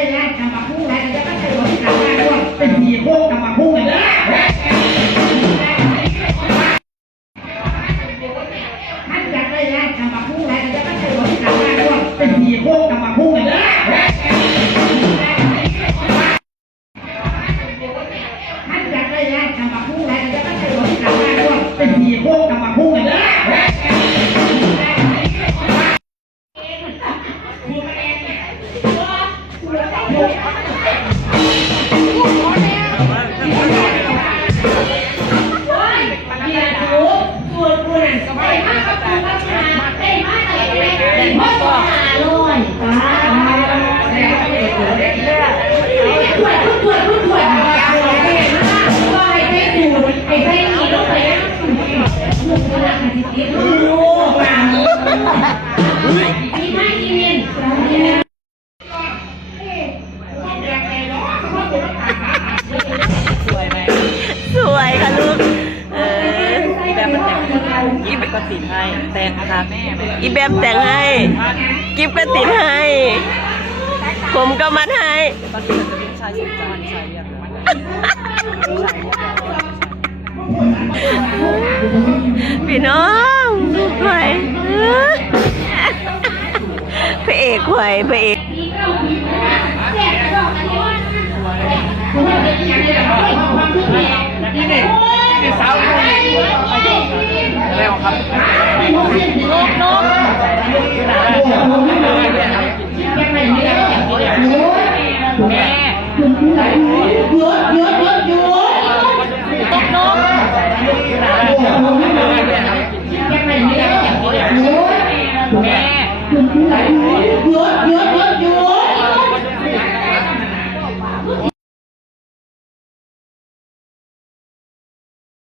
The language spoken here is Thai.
ได้ร้านกำมาพุ่งไรจะก็ใช้รถกลับมาด้วยเป็นผีโค้งกำมาพุ่งเลยนะท่านอยากได้ร้านกำมาพุ่งไรจะก็ใช้รถกลับมาด้วยเป็นผีโค้งกำมาพุ่งเลยนะท่านอยากได้ร้านกำมาพุ่งไรจะก็ใช้รถกลับมาด้วยเป็นผีโค้งกำมาพุ่ง ส่วนกูนั่นก็ได้มากกับ สวยไหมสวยค่ะลูก เออแบบมันแต่งอีแบบก็ติดให้แต่งค่ะอีแบบแต่งให้ กิฟก็ติดให้ ผมก็มัดให้พี่น้องลูกควายพระเอกควายพระเอกลูกนกแม่หยุดหยุดหยุดหยุดลูก นกแม่หยุดหยุดหยุด